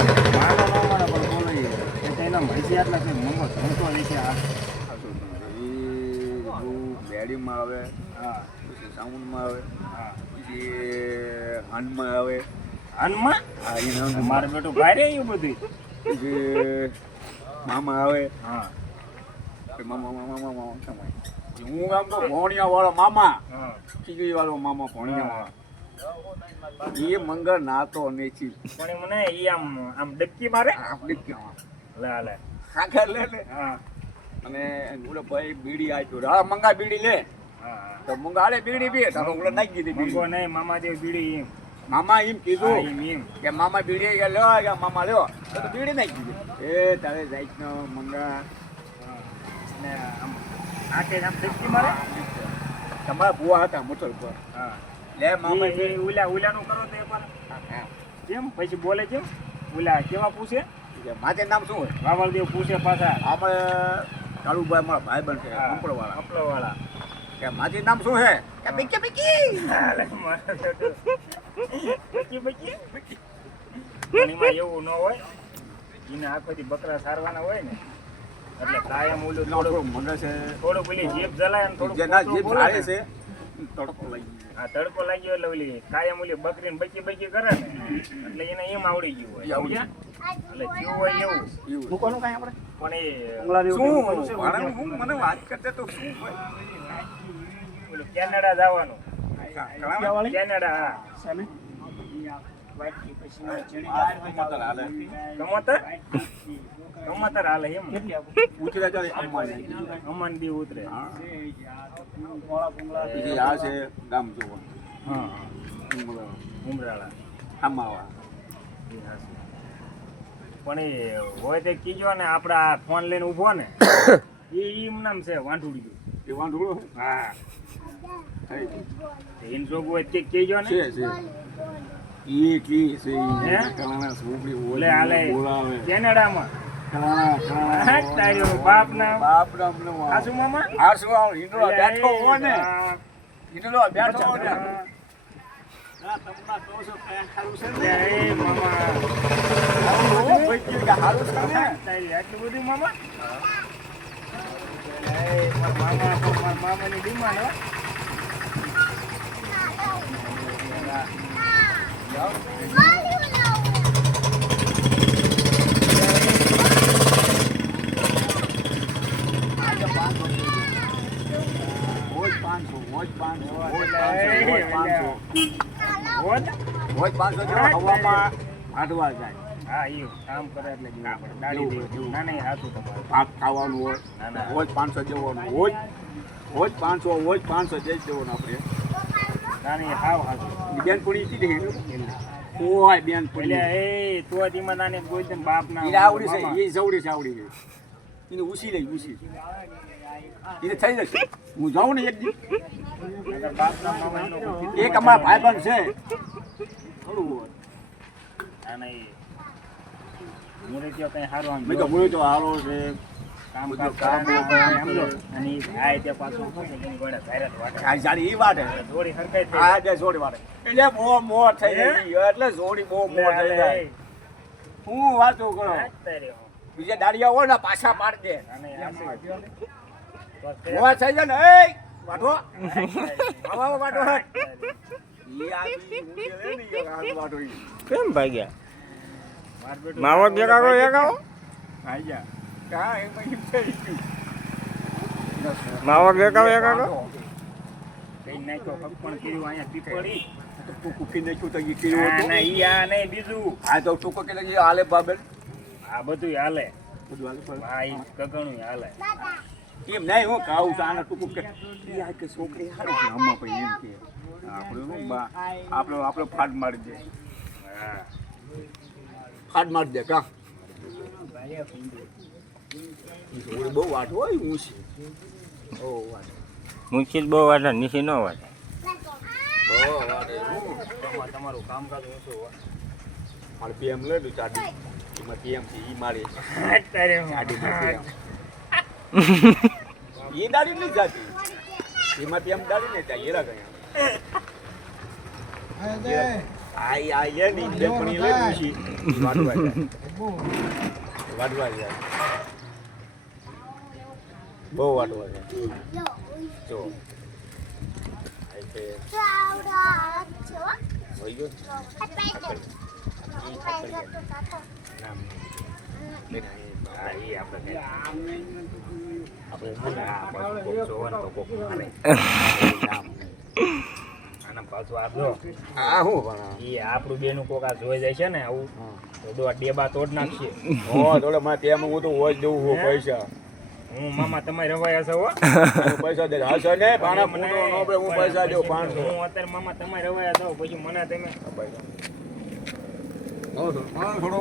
માનો ન માનો પણ બોલો એ એના મહિસી આટલા છે મંગો ધમતો દેખે આ બેડીમાં આવે, હા પછી સાઉન્ડમાં આવે, હા પછી હાંડમાં આવે, હનમાં હા એ મારે બેટું ભારે એવું બધું પછી મામા આવે, હા મામા મામા મામા સમય હું આમ તો ભોણિયા વાળો મામા, હા ખીચડી વાળો મામા ભોણિયા વાળો એ મંગળ નાતો નથી પણ એ મને ઈ આમ આમ ડબકી મારે આપણે ક્યાં લે લે ખાખર લે ને હા અને ઓલો ભાઈ બીડી આપ્યો હા મંગા બીડી લે હા તો મંગા આલે બીડી પીએ તારો ઓલો નાખી દીધી મંગો બીડી નહીં મામા જેવી બીડી એમ મામા એમ હા, કીધું એમ કે મામા બીડી કે લો કે મામા લ્યો તો બીડી નાખી દીધી એ તારે જાઈનો મંગા ને આમ આકે આમ ડબકી મારે તમારા બુઆ હતા મોટર પર હા લે મામા એ ઉલાનું કરો તો એ પણ કેમ પછી બોલે કેમ ઉલા કેવા પૂછે માથે નામ શું હોય વાવળદેવ પૂછે પાછા આપણે કાળુભાઈ મારા ભાઈ બન છે કંપડવાળા કપડોવાળા કે માથી નામ શું છે કે બિકી બિકી પાણીમાં એવું ન હોય એને આખોથી બકરા સારવાના હોય ને એટલે કાયમ ઓલું થોડું મને છે થોડું પેલી જીભ જલાય ને થોડું જેના ખોટું જીભ બોલે જાળે ને. છે તડકો લાગી આ તડકો લાગ્યો એટલે ઓલી કાયમ ઓલી બકરીને બકી બકી કરે ને એટલે એને એમ આવડી ગયું હોય આવડી સમજ્યા? એટલે જેવું હોય એવું એવું મૂકવાનું કાંઈ આપણે પણ શું એ ભાડાનું હું મને વાત કરતે તો શું હોય ઓલું કેનેડા જવાનું ઘણા કેનેડા હા કમતર હાલે એમ ઉતરે ચાલે અંબાજી અમન બી ઉતરે બીજી આ છે ગામ જોવા હા ઉમરાળા આમાવા પણ એ હોય તે કીજો ને આપડા ફોન લઈને ઊભો ને એ એમ નામ છે વાંઢુડી એ વાંઢુળો હા થઈ એમ જોગ હોય તે કીજો ને છે ઈ કી છે હે? કલાના સોપડી એટલે ઓલે હાલે બોલાવે કેનેડામાં કલાના તારી બાપ ના બાપ રામ નો આસુ મામા આ શું આવ હિંડો બેઠો હો ને હા. હિંડો બેઠો હો ને હા. લે, એ મામા હારું છે ને તારી આટલું બધું મામા એ મારા મામાની ડિમાન્ડ હો રોજ 500 હોત? રોજ 500 જેવા હવામાં આડવા જાય હા ઈ કામ કરે એટલે જેવું પડે. દાડી દેવું. ના નહીં હાચું તમારું ભાત ખાવાનું હોય ના, ના. રોજ 500 દેવાનું રોજ 500 જઈ દેવાનું આપણે ના નહીં હાવ હાચું બેન પૂરી કીધી ઓય બેન એટલે પૂરી એ તો ધીમા નાને કોઈ તેમ બાપ ના એ આવડી છે એ જવડી છે આવડી છે એને ઉછી લઈ ઉછી એને થઈ જશે હું જાઉં ને એક દી નકર બાપ ના મામા નો કોઈ એક અમારા ભાઈબંધ છે થોડું હોય ના નહીં મુરે ત્યાં કઈ સારું આમ મેં તો બોલ્યો તો હારો છે કામ બધું કામ કામ કરે કામ સમજો અને ઈ થાય તે પાછું શું છે એની ગોળે જાહેરાત વાટે આ જાડી એ વાત છે થોડી હરકાઈ થઈ આ જે જોડી વાત એટલે બહુ મોર થઈ ગઈ એટલે જોડી બહુ મોર થઈ જાય હું વાતો કરો બીજા દાડિયા હોય ને પાછા પાડ દે મોર થઈ જાય ને એ વાટો આવા વાટો હટ ઈ આવી મુજે લે ની આ વાટો ઈ કેમ ભાગ્યા માવો ભેગા કરો એકાવો આઈ જા કા એમ થઈ માવો ભેગા એકાવો કઈ નાખ્યો પણ કર્યું અહીંયા પીપળી તો તું કુકી નાખ્યું તો ઈ કેવું ના હતું ના ઈ આ નહીં બીજું આ તો ટૂંકો કે હાલે બાબેલ આ બધું હાલે બધું હાલે પર હા ઈ ગગણું હાલે એમ નહીં હું કાવું છું આને ટૂંકું કે ઈ આ કે છોકરી હારી છે આમાં પછી એમ કે આપણે હું બા આપણો ફાડ મારી દે હા ફાડ મારી દે કા ઈ થોડી બહુ વાટ હોય ઊંચી ઓ વાટ મુશ્કેલ બહુ વાટે નીચે ન વાટે બહુ વાટ તમારું કામકાજ ઓછું હોય મારે પીએમ લે દઉં ચાડી એમાં પીએમ થી ઈ મારી અત્યારે ચાડી ઈ દાડી નહીં જાતી એમાં પીએમ દાડી નહીં જાય એરા ગયા આ લે ની બેપણી લે પૂછી વાડવા જાય વાડવા જાય બહુ વાડવા જાય જો એટલે હોય ગયો હા એ આપણે જોવાનું તો કોક માને આના પાછું આપજો આ હું પણ એ આપણું બેનું કોક આ જોઈ જાય છે ને આવું તો ડેબા તોડ નાખશે હો થોડે માં તેમ હું તો હોજ દેવું હું પૈસા હું મામા તમારી રવાયા છો હો પૈસા દે હાસો ને પાણા ફૂટો નો બે હું પૈસા દેઉં 500 હું અત્યારે મામા તમારી રવાયા જાવ પછી મને તમે પૈસા થોડો